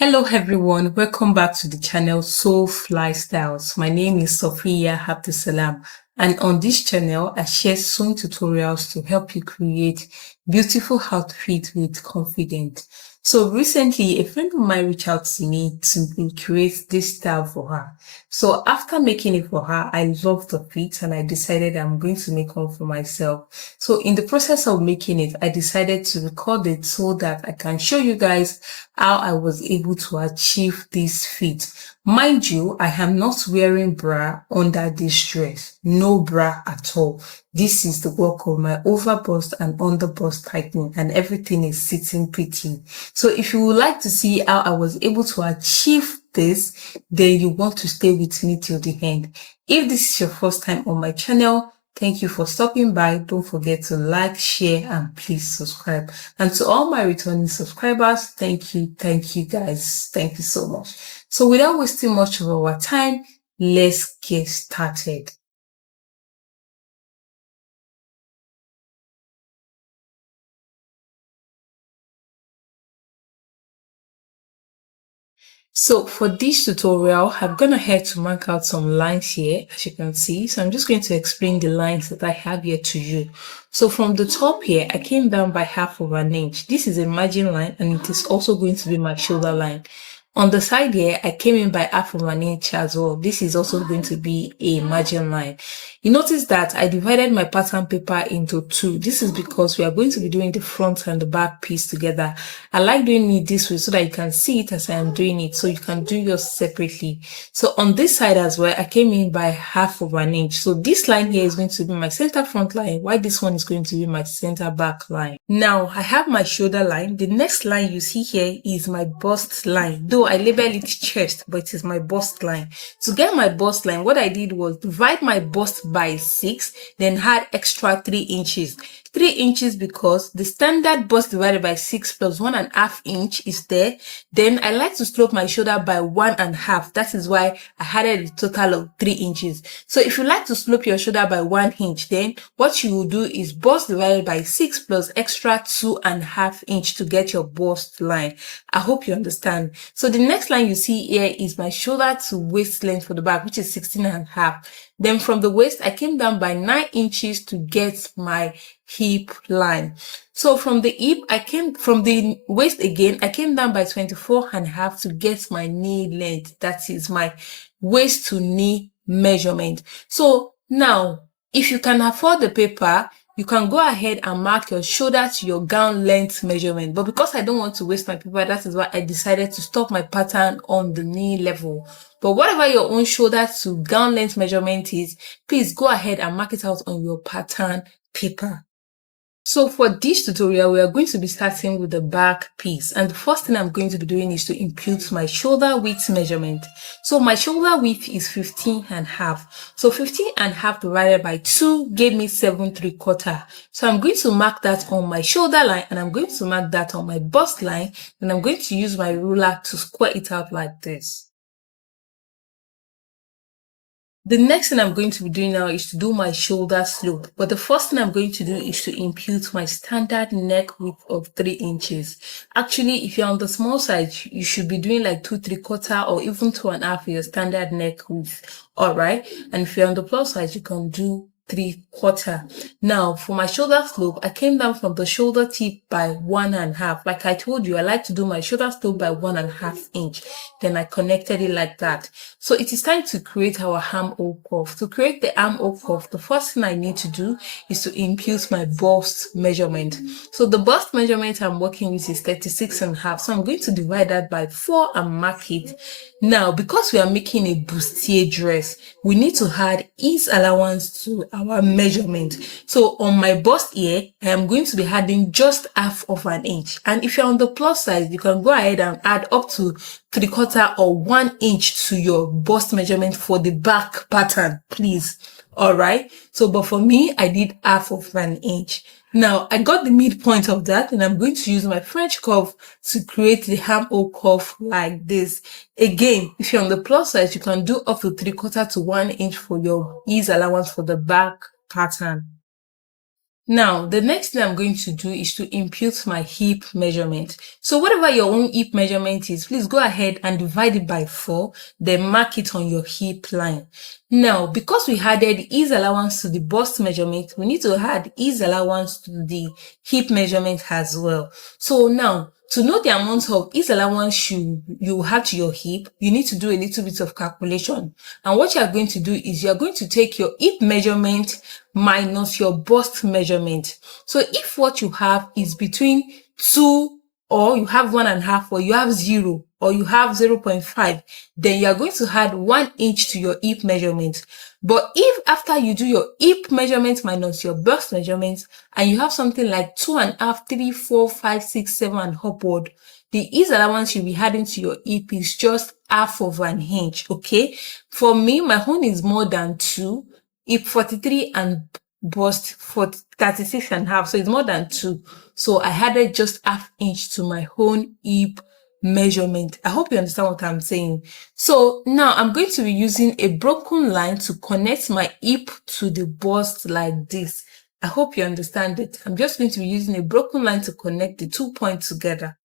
Hello everyone, welcome back to the channel Soul Lifestyles. My name is Sophia Abdusalam, and on this channel I share sewing tutorials to help you create beautiful outfits with confidence. So recently a friend of mine reached out to me to create this style for her. So after making it for her, I loved the fit and I decided I'm going to make one for myself. So in the process of making it, I decided to record it so that I can show you guys how I was able to achieve this fit. Mind you, I am not wearing bra under this dress. No bra at all. This is the work of my over bust and under bust tightening, and everything is sitting pretty. So if you would like to see how I was able to achieve this, then you want to stay with me till the end. If this is your first time on my channel, thank you for stopping by. Don't forget to like, share, and please subscribe. And to all my returning subscribers, thank you guys. Thank you so much. So without wasting much of our time, let's get started. So for this tutorial, I'm going to head to mark out some lines here, as you can see. So I'm just going to explain the lines that I have here to you. So from the top here, I came down by half of an inch. This is a margin line and it is also going to be my shoulder line. On the side here, I came in by half of an inch as well. This is also going to be a margin line. You notice that I divided my pattern paper into two. This is because we are going to be doing the front and the back piece together. I like doing it this way so that you can see it as I am doing it, so you can do yours separately. So on this side as well, I came in by half of an inch. So this line here is going to be my center front line, while this one is going to be my center back line. Now I have my shoulder line. The next line you see here is my bust line. Though I label it chest, but it is my bust line. To get my bust line, what I did was divide my bust by 6, then add extra 3 inches. 3 inches because the standard bust divided by 6 plus 1.5 inch is there. Then I like to slope my shoulder by 1.5. That is why I added a total of 3 inches. So if you like to slope your shoulder by 1 inch, then what you will do is bust divided by 6 plus extra 2.5 inch to get your bust line. I hope you understand. So the next line you see here is my shoulder to waist length for the back, which is 16.5. Then from the waist, I came down by 9 inches to get my hip line. So from the hip, from the waist again, I came down by 24.5 to get my knee length. That is my waist to knee measurement. So now, if you can afford the paper, you can go ahead and mark your shoulder to your gown length measurement. But because I don't want to waste my paper, that is why I decided to stop my pattern on the knee level. But whatever your own shoulder to gown length measurement is, please go ahead and mark it out on your pattern paper. So for this tutorial, we are going to be starting with the back piece. And the first thing I'm going to be doing is to impute my shoulder width measurement. So my shoulder width is 15.5. So 15.5 divided by 2 gave me 7.75. So I'm going to mark that on my shoulder line and I'm going to mark that on my bust line. And I'm going to use my ruler to square it out like this. The next thing I'm going to be doing now is to do my shoulder slope. But the first thing I'm going to do is to impute my standard neck width of 3 inches. Actually, if you're on the small side, you should be doing like 2.75 or even 2.5 for your standard neck width. Alright. And if you're on the plus side, you can do 3/4. Now for my shoulder slope, I came down from the shoulder tip by 1.5. Like I told you, I like to do my shoulder slope by 1.5 inch. Then I connected it like that. So it is time to create our armhole curve. To create the armhole curve, the first thing I need to do is to impute my bust measurement. So the bust measurement I'm working with is 36.5. So I'm going to divide that by 4 and mark it. Now, because we are making a bustier dress, we need to add ease allowance to our measurement. So on my bust here, I am going to be adding just half of an inch. And if you're on the plus side, you can go ahead and add up to 3/4 or 1 inch to your bust measurement for the back pattern, please. All right. So, but for me, I did half of an inch. Now, I got the midpoint of that, and I'm going to use my French curve to create the armhole curve like this. Again, if you're on the plus side, you can do up to 3/4 to 1 inch for your ease allowance for the back pattern. Now, the next thing I'm going to do is to impute my hip measurement. So whatever your own hip measurement is, please go ahead and divide it by 4, then mark it on your hip line. Now, because we added ease allowance to the bust measurement, we need to add ease allowance to the hip measurement as well. So now, to know the amount of ease allowance you have to your hip, you need to do a little bit of calculation. And what you are going to do is you are going to take your hip measurement minus your bust measurement. So if what you have is between 2, or you have 1.5, or you have 0, or you have 0.5, then you are going to add 1 inch to your hip measurement. But if after you do your hip measurement minus your bust measurement, and you have something like 2.5, 3, 4, 5, 6, 7, and upward, the ease allowance you'll be adding to your hip is just half of an inch, okay? For me, my own is more than 2, hip 43 and bust for 36.5, so it's more than 2. So I added just half inch to my own hip measurement. I hope you understand what I'm saying. So now I'm going to be using a broken line to connect my hip to the bust like this. I hope you understand it. I'm just going to be using a broken line to connect the 2 points together.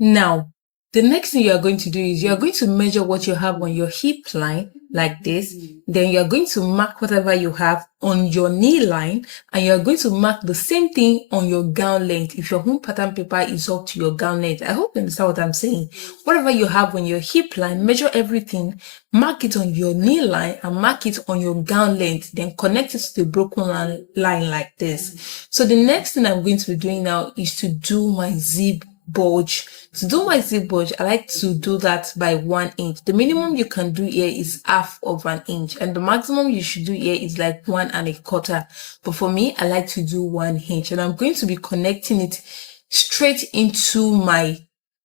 Now, the next thing you are going to do is you are going to measure what you have on your hip line like this. Then you are going to mark whatever you have on your knee line, and you are going to mark the same thing on your gown length if your home pattern paper is up to your gown length. I hope you understand what I'm saying. Whatever you have on your hip line, measure everything, mark it on your knee line, and mark it on your gown length, then connect it to the broken line like this. So the next thing I'm going to be doing now is to do my zip bulge. To do my zip bulge, I like to do that by 1 inch. The minimum you can do here is half of an inch, and the maximum you should do here is like 1.25. But for me, I like to do 1 inch, and I'm going to be connecting it straight into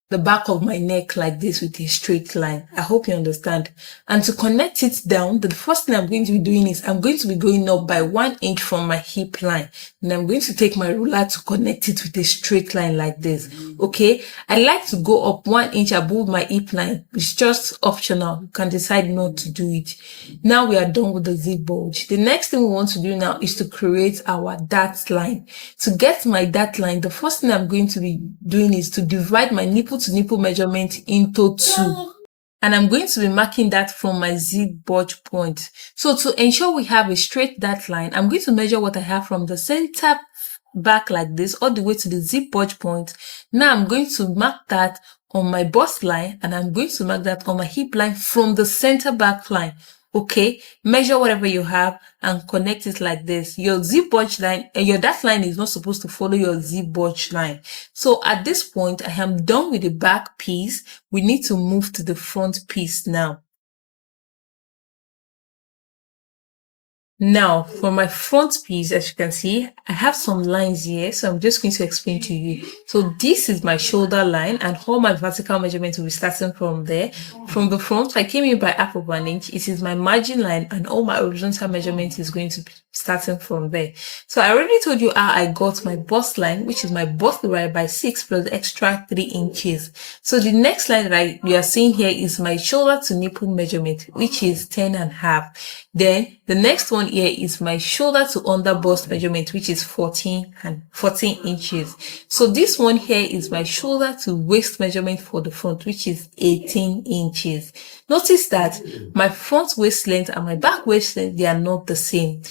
the back of my neck like this with a straight line. I hope you understand. And to connect it down, the first thing I'm going to be doing is I'm going to be going up by 1 inch from my hip line. And I'm going to take my ruler to connect it with a straight line like this. Okay? I like to go up 1 inch above my hip line. It's just optional. You can decide not to do it. Now we are done with the zip bulge. The next thing we want to do now is to create our dart line. To get my dart line, the first thing I'm going to be doing is to divide my nipple to nipple measurement into 2. And I'm going to be marking that from my zip bulge point. So to ensure we have a straight dart line, I'm going to measure what I have from the center back like this all the way to the zip bulge point. Now I'm going to mark that on my bust line, and I'm going to mark that on my hip line from the center back line. Okay, measure whatever you have and connect it like this. Your zip bulge line, your dart line is not supposed to follow your zip bulge line. So at this point, I am done with the back piece. We need to move to the front piece now. Now, for my front piece, as you can see, I have some lines here, so I'm just going to explain to you. So this is my shoulder line, and all my vertical measurements will be starting from there. From the front, I came in by half of an inch. It is my margin line, and all my horizontal measurement is going to be starting from there. So I already told you how I got my bust line, which is my bust divided by 6 plus extra 3 inches. So the next line that we are seeing here is my shoulder to nipple measurement, which is 10.5. Then the next one here is my shoulder to under bust measurement, which is 14 inches. So this one here is my shoulder to waist measurement for the front, which is 18 inches. Notice that my front waist length and my back waist length, they are not the same.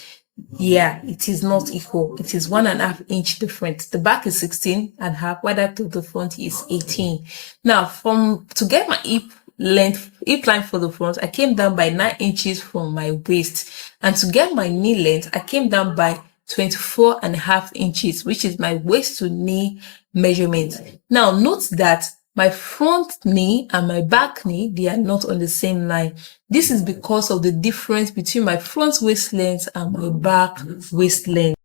Yeah, it is not equal. It is 1.5 inch different. The back is 16.5, while that to the front is 18. Now, to get my hip line for the front, I came down by 9 inches from my waist, and to get my knee length, I came down by 24.5 inches, which is my waist to knee measurement. Now, note that my front knee and my back knee, they are not on the same line. This is because of the difference between my front waist length and my back waist length.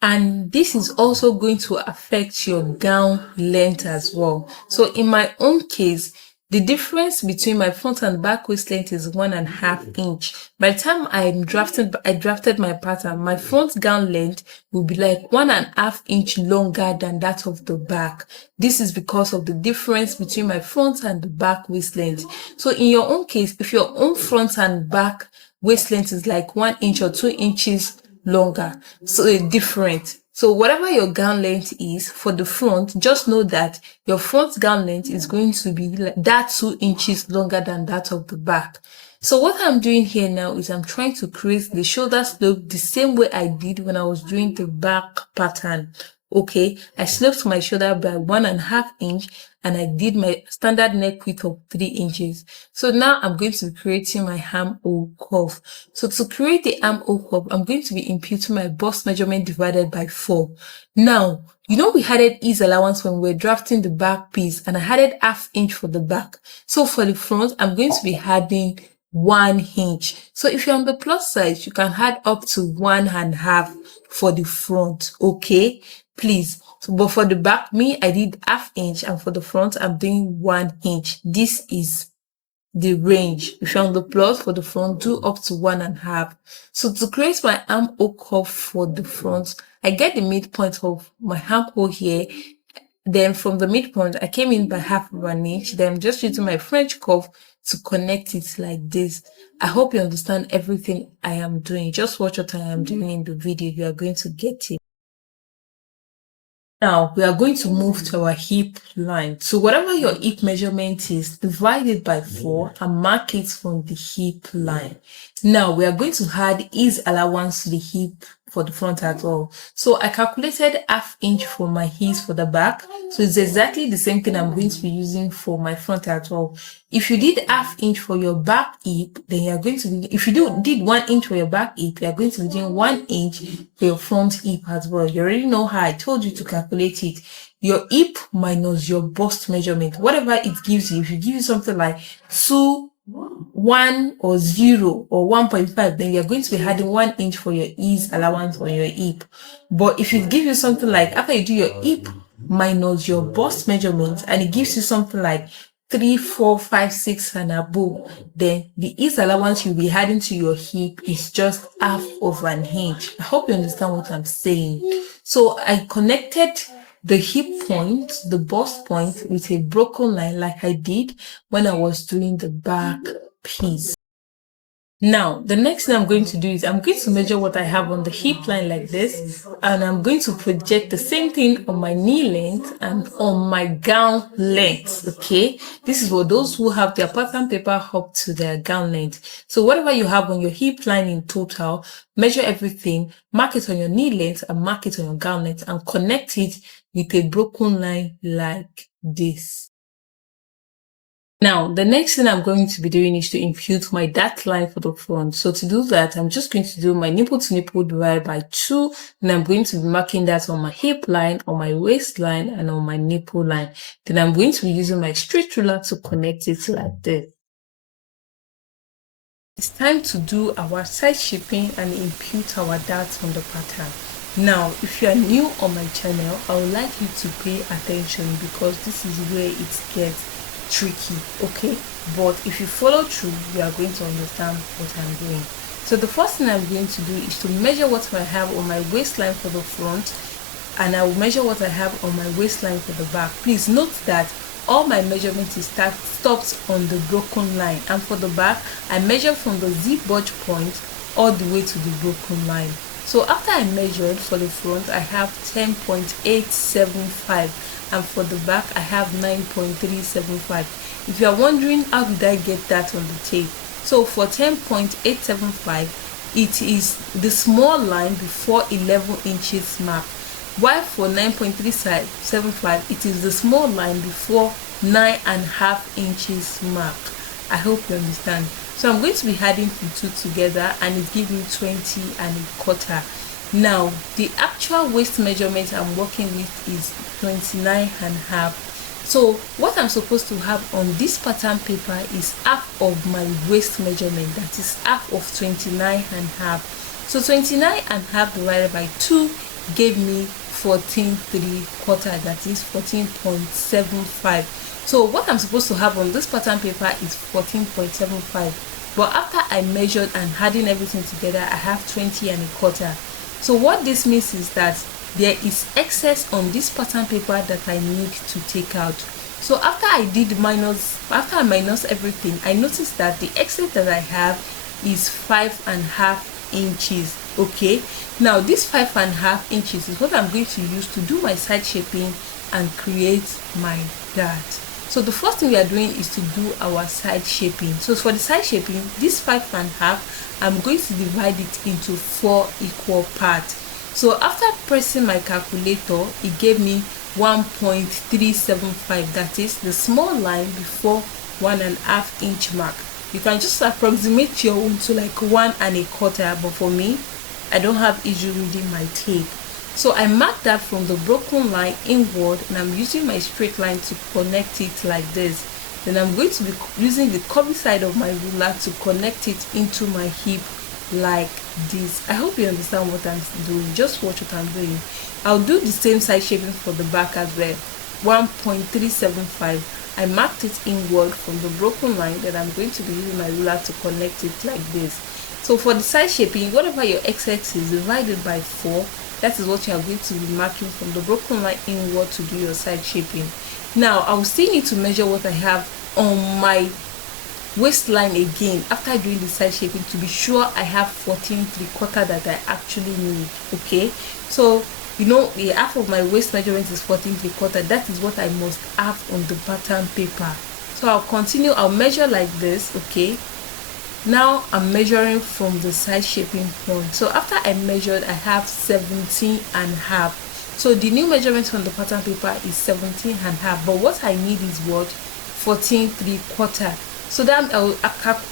And this is also going to affect your gown length as well. So in my own case, the difference between my front and back waist length is 1.5 inch. By the time I drafted my pattern, my front gown length will be like 1.5 inch longer than that of the back. This is because of the difference between my front and the back waist length. So in your own case, if your own front and back waist length is like 1 inch or 2 inches longer, so different. So whatever your gown length is for the front, just know that your front gown length is going to be like that 2 inches longer than that of the back. So what I'm doing here now is I'm trying to create the shoulder slope the same way I did when I was doing the back pattern. Okay, I sloped my shoulder by 1.5 inch and I did my standard neck width of 3 inches. So now I'm going to be creating my armhole curve. So to create the armhole curve, I'm going to be imputing my bust measurement divided by 4. Now, you know we added ease allowance when we were drafting the back piece, and I added 1/2 inch for the back. So for the front, I'm going to be adding 1 inch. So if you're on the plus side, you can add up to 1.5 for the front, okay? Please. So, but for the back, I did 1/2 inch, and for the front, I'm doing 1 inch. This is the range. If you're on the plus for the front, do up to 1.5. So to create my armhole curve for the front, I get the midpoint of my armhole here. Then from the midpoint, I came in by 1/2 inch. Then I'm just using my French curve to connect it like this. I hope you understand everything I am doing. Just watch what I am doing in the video. You are going to get it. Now we are going to move to our hip line. So whatever your hip measurement is, divide it by 4 and mark it from the hip line. Now we are going to add ease allowance to the hip for the front as well. So I calculated 1/2 inch for my ease for the back. So it's exactly the same thing I'm going to be using for my front as well. If you did 1/2 inch for your back hip, then you're going to be, if you did 1 inch for your back hip, you're going to be doing 1 inch for your front hip as well. You already know how I told you to calculate it. Your hip minus your bust measurement, whatever it gives you. If you give you something like 2, 1 or 0 or 1.5, then you're going to be adding 1 inch for your ease allowance on your hip. But if it gives you something like, after you do your hip minus your bust measurement, and it gives you something like 3, 4, 5, 6 and above, then the ease allowance you'll be adding to your hip is just 1/2 inch. I hope you understand what I'm saying. So I connected the hip point, the bust point, with a broken line like I did when I was doing the back piece. Now, the next thing I'm going to do is I'm going to measure what I have on the hip line like this, and I'm going to project the same thing on my knee length and on my gown length, okay? This is for those who have their pattern paper up to their gown length. So whatever you have on your hip line in total, measure everything, mark it on your knee length and mark it on your gown length, and connect it with a broken line like this. Now, the next thing I'm going to be doing is to impute my dart line for the front. So to do that, I'm just going to do my nipple to nipple divided by 2, and I'm going to be marking that on my hip line, on my waistline, and on my nipple line. Then I'm going to be using my straight ruler to connect it like this. It's time to do our side shaping and impute our darts on the pattern. Now, if you are new on my channel, I would like you to pay attention because this is where it gets tricky, okay? But if you follow through, you are going to understand what I'm doing. So the first thing I'm going to do is to measure what I have on my waistline for the front, and I will measure what I have on my waistline for the back. Please note that all my measurement is stopped on the broken line, and for the back I measure from the Z-bunch point all the way to the broken line. So after I measured for the front, I have 10.875, and for the back I have 9.375. If you are wondering how did I get that on the tape, so for 10.875 it is the small line before 11 inches mark, while for 9.375 it is the small line before 9.5 inches mark. I hope you understand. So I'm going to be adding the two together and it gives me 20.25. Now the actual waist measurement I'm working with is 29.5. So what I'm supposed to have on this pattern paper is half of my waist measurement, that is half of 29.5. So 29.5 divided by 2 gave me 14.75, that is 14.75. So what I'm supposed to have on this pattern paper is 14.75, but after I measured and adding everything together, I have 20.25. So what this means is that there is excess on this pattern paper that I need to take out. So after I minus everything, I noticed that the excess that I have is 5.5 inches. Okay, now this 5.5 inches is what I'm going to use to do my side shaping and create my dart. So the first thing we are doing is to do our side shaping. So for the side shaping, this 5.5, I'm going to divide it into 4 equal parts. So after pressing my calculator, it gave me 1.375, that is the small line before 1.5 inch mark. You can just approximate your own to like 1.25, but for me, I don't have issue reading my tape. So I marked that from the broken line inward, and I'm using my straight line to connect it like this. Then I'm going to be using the curvy side of my ruler to connect it into my hip like this. I hope you understand what I'm doing. Just watch what I'm doing. I'll do the same side shaping for the back as well. 1.375. I marked it inward from the broken line, then I'm going to be using my ruler to connect it like this. So for the side shaping, whatever your XX is, divided by 4. That is what you are going to be marking from the broken line inward to do your side shaping. Now I will still need to measure what I have on my waistline again after doing the side shaping to be sure I have 14.75 that I actually need. Okay, so you know the half of my waist measurement is 14.75. That is what I must have on the pattern paper. So I'll continue. I'll measure like this. Okay, now I'm measuring from the side shaping point. So after I measured, I have 17.5. So the new measurement from the pattern paper is 17.5, but what I need is what? 14.75. So that I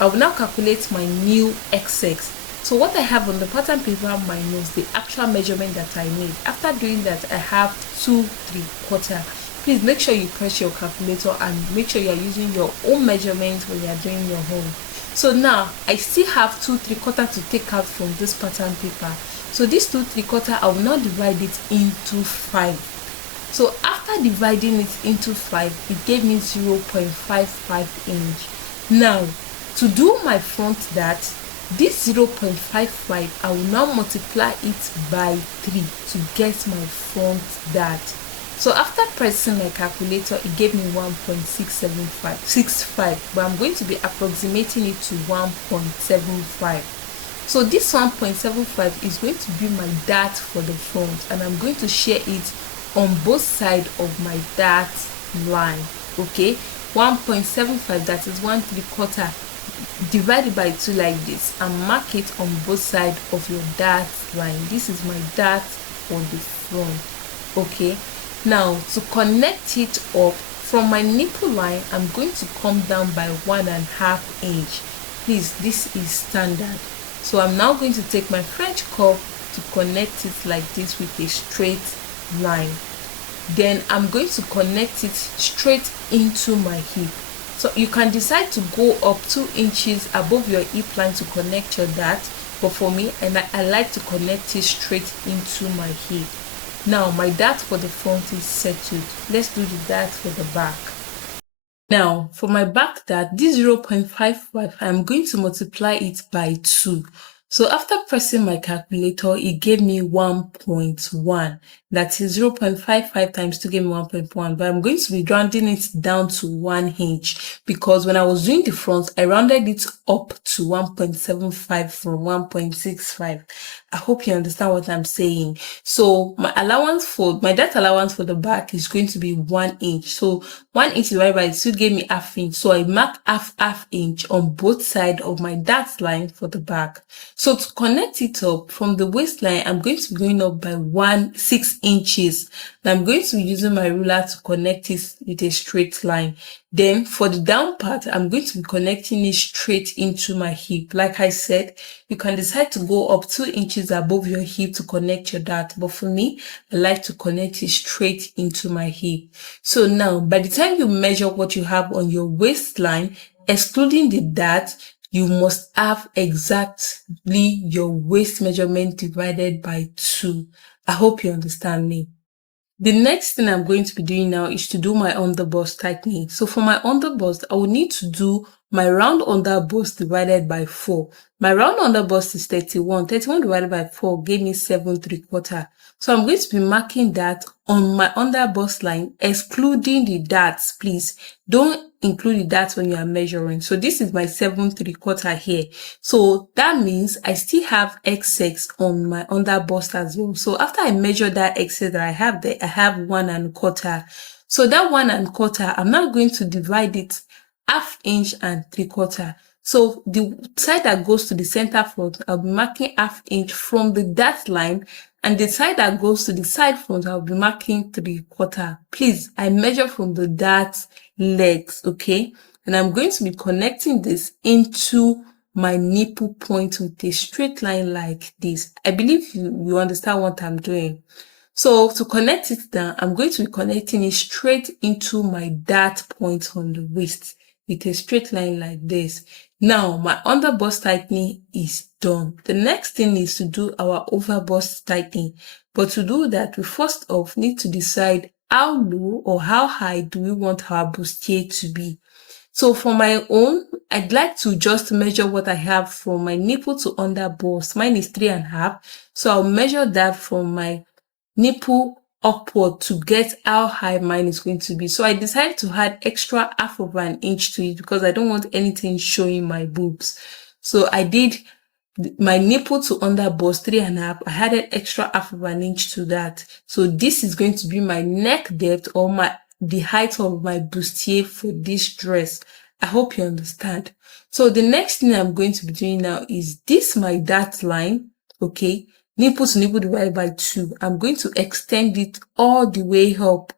will now calculate my new XX. So what I have on the pattern paper minus the actual measurement that I need. After doing that, I have 2.75. Please make sure you press your calculator and make sure you are using your own measurements when you are doing your own. So now I still have 2.75 to take out from this pattern paper. So this 2.75, I will now divide it into 5. So after dividing it into 5, it gave me 0.55 inch. Now to do my front dart, this 0.55, I will now multiply it by 3 to get my front dart. So after pressing my calculator, it gave me 1.675, but I'm going to be approximating it to 1.75. So this 1.75 is going to be my dart for the front, and I'm going to share it on both sides of my dart line. Okay, 1.75, that is 1.75 divided by 2 like this, and mark it on both sides of your dart line. This is my dart for the front. Okay, now to connect it up from my nipple line, I'm going to come down by 1.5 inch. Please, this is standard. So I'm now going to take my French curve to connect it like this with a straight line. Then I'm going to connect it straight into my hip. So you can decide to go up 2 inches above your hip line to connect your dart, but for me, I like to connect it straight into my hip. Now my dart for the front is settled. Let's do the dart for the back. Now for my back dart, this 0.55, I'm going to multiply it by 2. So after pressing my calculator, it gave me 1.1. That is 0.55 times 2 gave me 1.1. But I'm going to be rounding it down to 1 inch because when I was doing the front, I rounded it up to 1.75 from 1.65. I hope you understand what I'm saying. So my dart allowance for the back is going to be 1 inch. So 1 inch divided by 2 gave me ½ inch. So I mark half inch on both sides of my dart line for the back. So to connect it up from the waistline, I'm going to be going up by 6 inches. And I'm going to be using my ruler to connect it with a straight line. Then for the down part, I'm going to be connecting it straight into my hip. Like I said, you can decide to go up 2 inches above your hip to connect your dart. But for me, I like to connect it straight into my hip. So now, by the time you measure what you have on your waistline, excluding the dart, you must have exactly your waist measurement divided by 2. I hope you understand me. The next thing I'm going to be doing now is to do my underbust tightening. So for my underbust, I will need to do my round under bust divided by 4. My round under bust is 31. 31 divided by 4 gave me 7 3/4. So I'm going to be marking that on my under bust line, excluding the darts, please. Don't include the darts when you are measuring. So this is my 7 3/4 here. So that means I still have excess on my under bust as well. So after I measure that excess that I have there, I have 1 1/4. So that 1 1/4, I'm now going to divide it 1/2 inch and 3/4. So the side that goes to the center front, I'll be marking 1/2 inch from the dart line, and the side that goes to the side front, I'll be marking 3/4. Please, I measure from the dart legs, okay? And I'm going to be connecting this into my nipple point with a straight line like this. I believe you understand what I'm doing. So to connect it down, I'm going to be connecting it straight into my dart point on the waist with a straight line like this. Now, my under bust tightening is done. The next thing is to do our over bust tightening. But to do that, we first off need to decide how low or how high do we want our bustier to be. So for my own, I'd like to just measure what I have from my nipple to under bust. Mine is 3.5. So I'll measure that from my nipple upward to get how high mine is going to be. So I decided to add extra 1/2 inch to it because I don't want anything showing my boobs. So I did my nipple to under bust 3.5. I added extra 1/2 inch to that. So this is going to be my neck depth or the height of my bustier for this dress. I hope you understand. So the next thing I'm going to be doing now is this my dart line, okay? Nipple to nipple divided by 2. I'm going to extend it all the way up,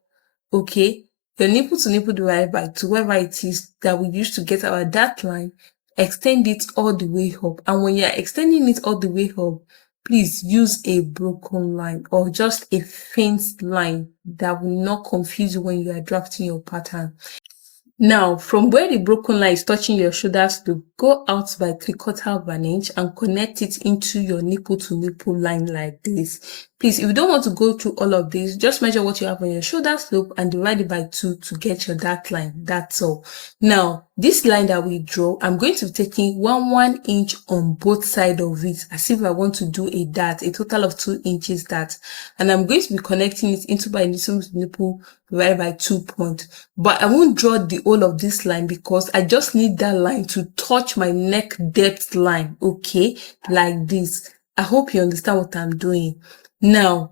okay? The nipple to nipple divided by 2, whatever it is that we use to get our dart line, extend it all the way up. And when you're extending it all the way up, please use a broken line or just a faint line that will not confuse you when you are drafting your pattern. Now, from where the broken line is touching your shoulders, to go out by 3/4 inch and connect it into your nipple to nipple line like this. Please, if you don't want to go through all of this, just measure what you have on your shoulder slope and divide it by 2 to get your dart line. That's all. Now, this line that we draw, I'm going to be taking 1 inch on both sides of it, as if I want to do a dart, a total of 2 inches dart. And I'm going to be connecting it into my nipple to nipple divided by 2 points. But I won't draw the whole of this line because I just need that line to touch my neck depth line, okay? Like this. I hope you understand what I'm doing. Now,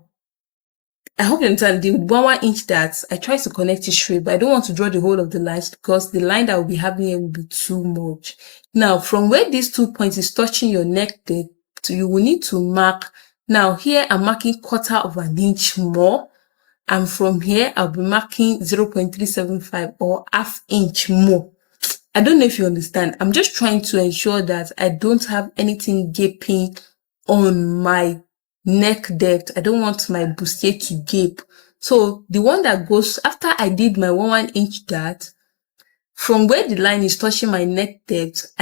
I hope you understand the 1 inch that I try to connect it straight, but I don't want to draw the whole of the lines because the line that we'll be having here will be too much. Now, from where these 2 points is touching your neck depth, you will need to mark. Now, here I'm marking 1/4 inch more. And from here, I'll be marking 0.375 or 1/2 inch more. I don't know if you understand. I'm just trying to ensure that I don't have anything gaping on my neck depth. I don't want my bustier to gape. So the one that goes after I did my 1 inch dart, from where the line is touching my neck depth,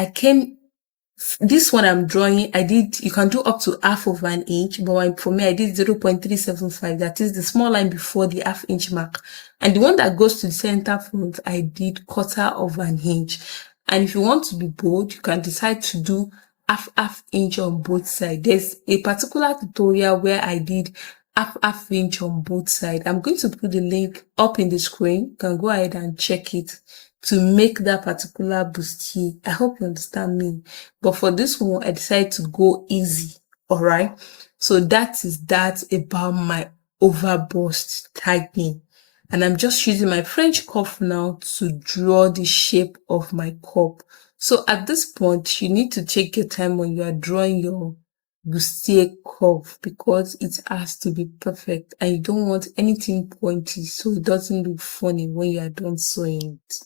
this one I'm drawing, you can do up to 1/2 inch, but for me, I did 0.375. That is the small line before the 1/2 inch mark. And the one that goes to the center front, I did 1/4 inch. And if you want to be bold, you can decide to do 1/2 inch on both sides. There's a particular tutorial where I did 1/2 inch on both sides. I'm going to put the link up in the screen. You can go ahead and check it to make that particular bustier. I hope you understand me. But for this one, I decided to go easy. All right. So that is that about my over bust tightening. And I'm just using my French cuff now to draw the shape of my cup. So at this point, you need to take your time when you are drawing your bustier curve because it has to be perfect and you don't want anything pointy so it doesn't look funny when you are done sewing it.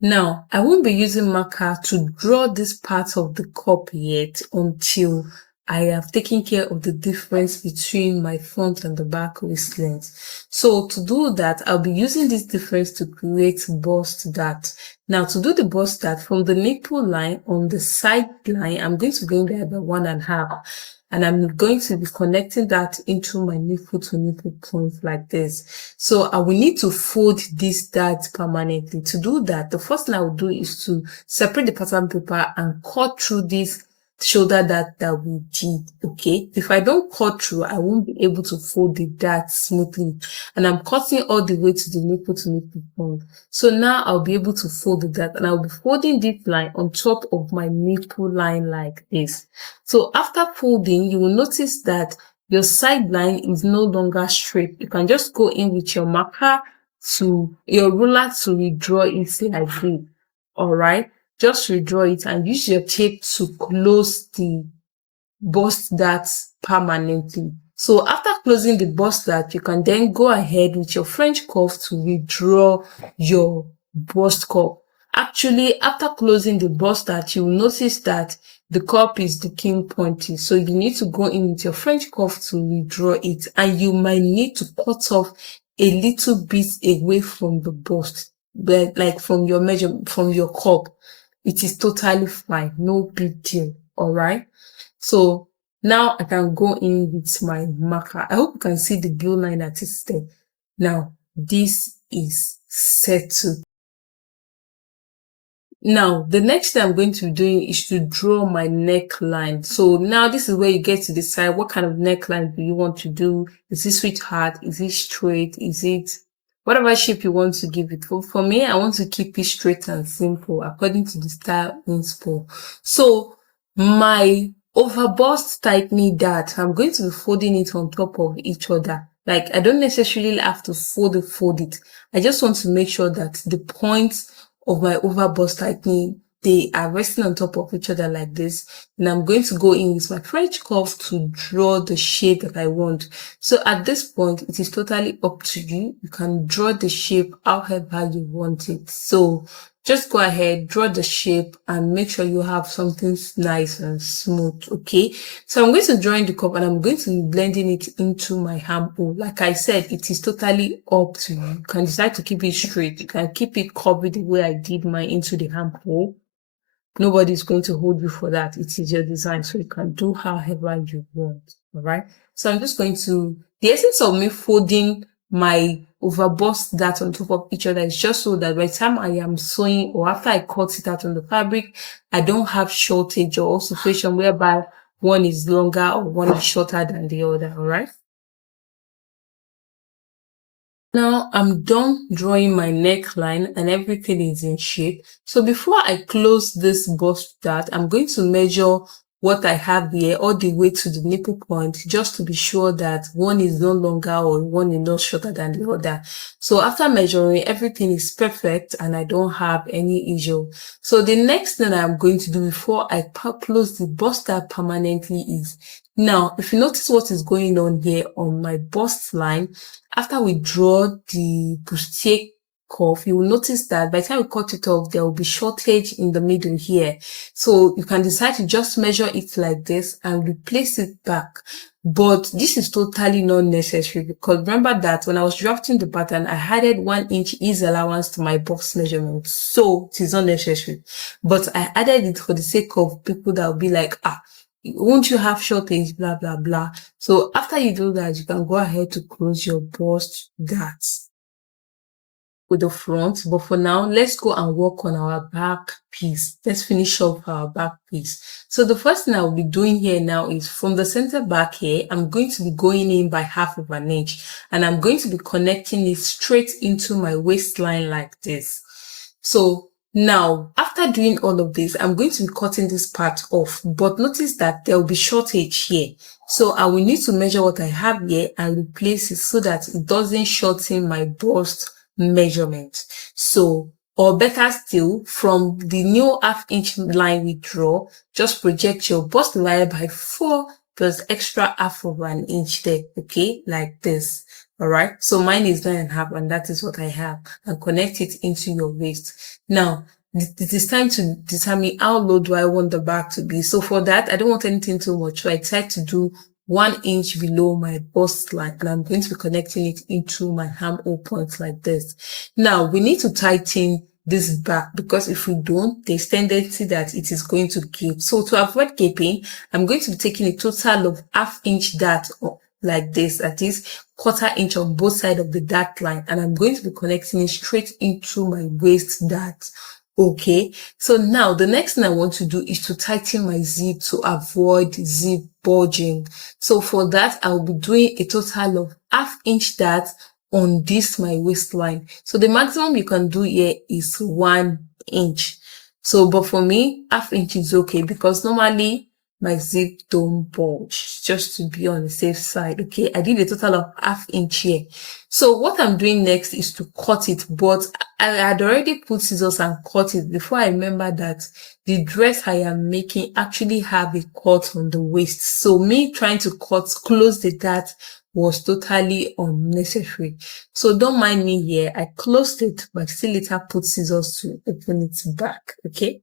Now, I won't be using marker to draw this part of the cup yet until I have taken care of the difference between my front and the back waist length. So to do that, I'll be using this difference to create bust dart. Now to do the bust dart, from the nipple line on the side line, I'm going to go in there by 1.5. And I'm going to be connecting that into my nipple to nipple point like this. So I will need to fold this dart permanently. To do that, the first thing I will do is to separate the pattern paper and cut through this shoulder that we did. Okay, if I don't cut through, I won't be able to fold the dart smoothly, and I'm cutting all the way to the nipple to nipple point. So now I'll be able to fold the dart, and I'll be folding this line on top of my nipple line like this. So after folding, you will notice that your side line is no longer straight. You can just go in with your marker to your ruler to redraw it like this. All right, just redraw it and use your tape to close the bust dart permanently. So after closing the bust dart, you can then go ahead with your French cuff to redraw your bust cup. Actually, after closing the bust dart, you will notice that the cup is looking pointy. So you need to go in with your French cuff to redraw it, and you might need to cut off a little bit away from the bust, but like from your from your cup. It is totally fine, no big deal. All right. So now I can go in with my marker. I hope you can see the blue line that is there. Now this is settled. Now, the next thing I'm going to be doing is to draw my neckline. So now this is where you get to decide what kind of neckline do you want to do. Is it sweetheart? Is it straight? Is it whatever shape you want to give it? For me, I want to keep it straight and simple according to the style inspo. So my overbust tightening dart, I'm going to be folding it on top of each other. Like, I don't necessarily have to fold it. I just want to make sure that the points of my overbust tightening, they are resting on top of each other like this. And I'm going to go in with my French curve to draw the shape that I want. So at this point, it is totally up to you. You can draw the shape however you want it. So just go ahead, draw the shape, and make sure you have something nice and smooth, okay? So I'm going to draw in the cup, and I'm going to be blending it into my armhole. Like I said, it is totally up to you. You can decide to keep it straight. You can keep it covered the way I did mine into the armhole. Nobody's going to hold you for that. It is your design, so you can do however you want, all right? So I'm just going to, the essence of me folding my overbust dart on top of each other is just so that by the time I am sewing or after I cut it out on the fabric, I don't have shortage or situation whereby one is longer or one is shorter than the other, all right? Now I'm done drawing my neckline and everything is in shape. So before I close this bust dart, I'm going to measure what I have here all the way to the nipple point, just to be sure that one is no longer or one is not shorter than the other. So after measuring, everything is perfect and I don't have any issue. So the next thing I'm going to do before I close the bust dart permanently is, now if you notice what is going on here on my bust line, after we draw the bustier curve, you will notice that by the time we cut it off, there will be shortage in the middle here. So you can decide to just measure it like this and replace it back. But this is totally not necessary, because remember that when I was drafting the pattern, I added 1 inch ease allowance to my box measurement. So it is not necessary. But I added it for the sake of people that will be like, won't you have shortage, blah, blah, blah. So after you do that, you can go ahead to close your bust dart with the front. But for now, let's go and work on our back piece. Let's finish off our back piece. So the first thing I'll be doing here now is from the center back here, I'm going to be going in by 1/2 inch, and I'm going to be connecting it straight into my waistline like this. So now, after doing all of this, I'm going to be cutting this part off, but notice that there will be shortage here. So I will need to measure what I have here and replace it so that it doesn't shorten my bust measurement. So, or better still, from the new 1/2 inch line we draw, just project your bust divided by 4 plus extra 1/2 inch there, okay, like this. All right, so mine is 9.5, and that is what I have, and connect it into your waist. Now, it is time to determine how low do I want the back to be. So for that, I don't want anything too much. So I decided to do 1 inch below my bust line, and I'm going to be connecting it into my armhole point like this. Now we need to tighten this back, because if we don't, there's tendency that it is going to gape. So to avoid gaping, I'm going to be taking a total of ½ inch dart like this, that is 1/4 inch on both sides of the dart line, and I'm going to be connecting it straight into my waist dart. Okay, so now the next thing I want to do is to tighten my zip to avoid zip bulging. So for that, I'll be doing a total of ½ inch dart on this my waistline. So the maximum you can do here is 1 inch. So but for me, ½ inch is okay, because normally my zip don't bulge, just to be on the safe side. Okay, I did a total of ½ inch here. So what I'm doing next is to cut it, but I had already put scissors and cut it before I remember that the dress I am making actually have a cut on the waist. So me trying to close the dart was totally unnecessary. So don't mind me here. I closed it, but still later put scissors to open it back. Okay.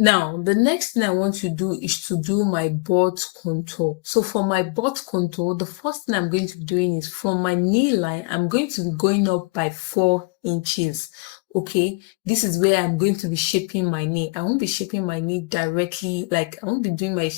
Now, the next thing I want to do is to do my butt contour. So for my butt contour, the first thing I'm going to be doing is from my knee line, I'm going to be going up by 4 inches. Okay, this is where I'm going to be shaping my knee. I won't be shaping my knee directly, like I won't be doing my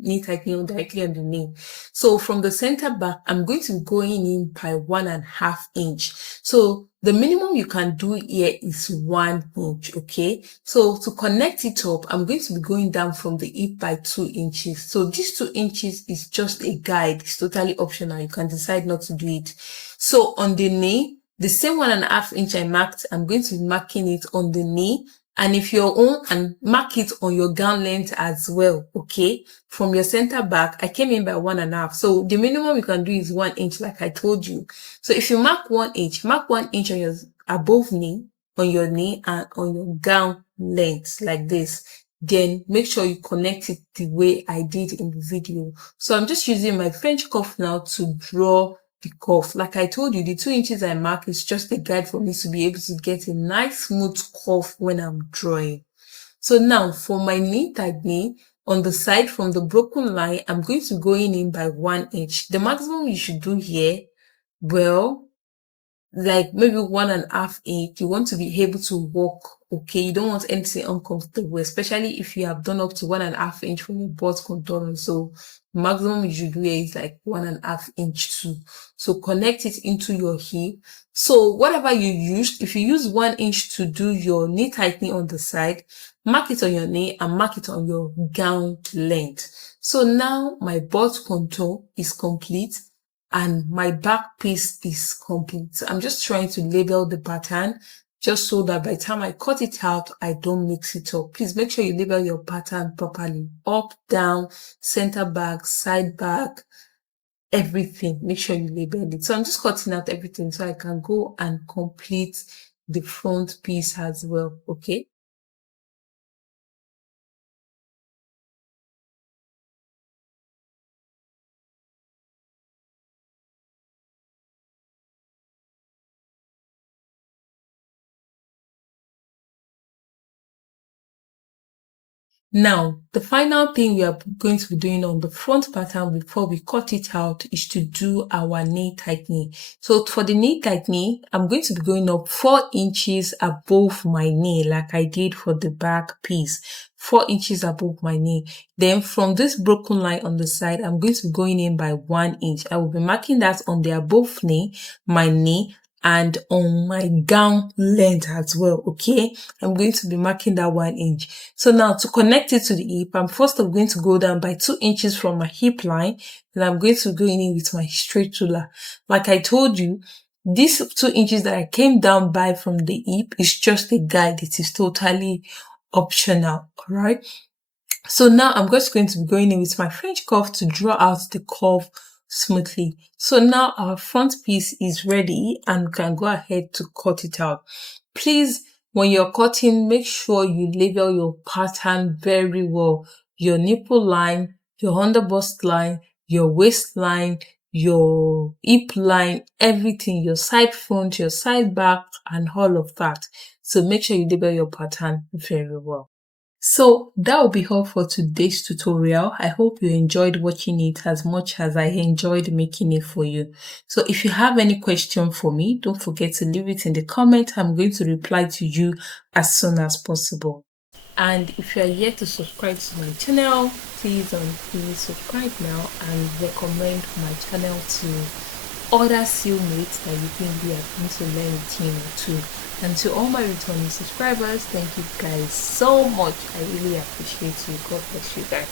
knee tightening directly on the knee. So from the center back, I'm going to be going in by 1.5 inch. So the minimum you can do here is 1 inch. Okay, so to connect it up, I'm going to be going down from the hip by 2 inches. So this 2 inches is just a guide. It's totally optional. You can decide not to do it. So on the knee, the same 1.5 inch I marked, I'm going to be marking it on the knee. And if you're on, and mark it on your gown length as well. Okay, from your center back, I came in by 1.5. So the minimum you can do is 1 inch, like I told you. So if you mark 1 inch, mark 1 inch on your above knee, on your knee, and on your gown length like this. Then make sure you connect it the way I did in the video. So I'm just using my French cuff now to draw the cuff. Like I told you, the 2 inches I mark is just a guide for me to be able to get a nice smooth cuff when I'm drawing. So now for my knee tightening, on the side from the broken line, I'm going to go in by 1 inch. The maximum you should do here, well, like maybe 1.5 inch. You want to be able to walk. Okay, you don't want anything uncomfortable, especially if you have done up to 1.5 inch from your butt contour. So maximum you should do here is like 1.5 inch too. So connect it into your hip. So whatever you use, if you use 1 inch to do your knee tightening on the side, mark it on your knee and mark it on your gown length. So now my butt contour is complete and my back piece is complete. So I'm just trying to label the pattern just so that by the time I cut it out, I don't mix it up. Please make sure you label your pattern properly. Up, down, center back, side back, everything. Make sure you label it. So I'm just cutting out everything so I can go and complete the front piece as well. Okay. Now, the final thing we are going to be doing on the front pattern before we cut it out is to do our knee tightening. So for the knee tightening, I'm going to be going up 4 inches above my knee, like I did for the back piece. 4 inches above my knee. Then from this broken line on the side, I'm going to be going in by 1 inch. I will be marking that on the above knee, my knee, and on my gown length as well. Okay, I'm going to be marking that 1 inch. So now to connect it to the hip, I'm first going to go down by 2 inches from my hip line, and I'm going to go in with my straight ruler. Like I told you, these 2 inches that I came down by from the hip is just a guide. It is totally optional. All right. So now I'm just going to be going in with my French cuff to draw out the curve smoothly. So now our front piece is ready and we can go ahead to cut it out. Please, when you're cutting, make sure you label your pattern very well. Your nipple line, your under bust line, your waistline, your hip line, everything, your side front, your side back, and all of that. So make sure you label your pattern very well. So that will be all for today's tutorial. I hope you enjoyed watching it as much as I enjoyed making it for you. So if you have any question for me, don't forget to leave it in the comment. I'm going to reply to you as soon as possible. And if you are yet to subscribe to my channel, please subscribe now and recommend my channel to other sealmates that you think they are going to learn a thing or two. And to all my returning subscribers, thank you guys so much. I really appreciate you. God bless you guys.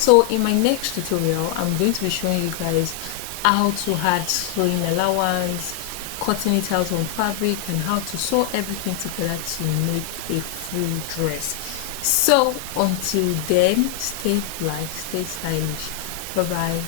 So in my next tutorial, I'm going to be showing you guys how to add sewing allowance, cutting it out on fabric, and how to sew everything together to make a full dress. So until then, stay fly, stay stylish. Bye bye.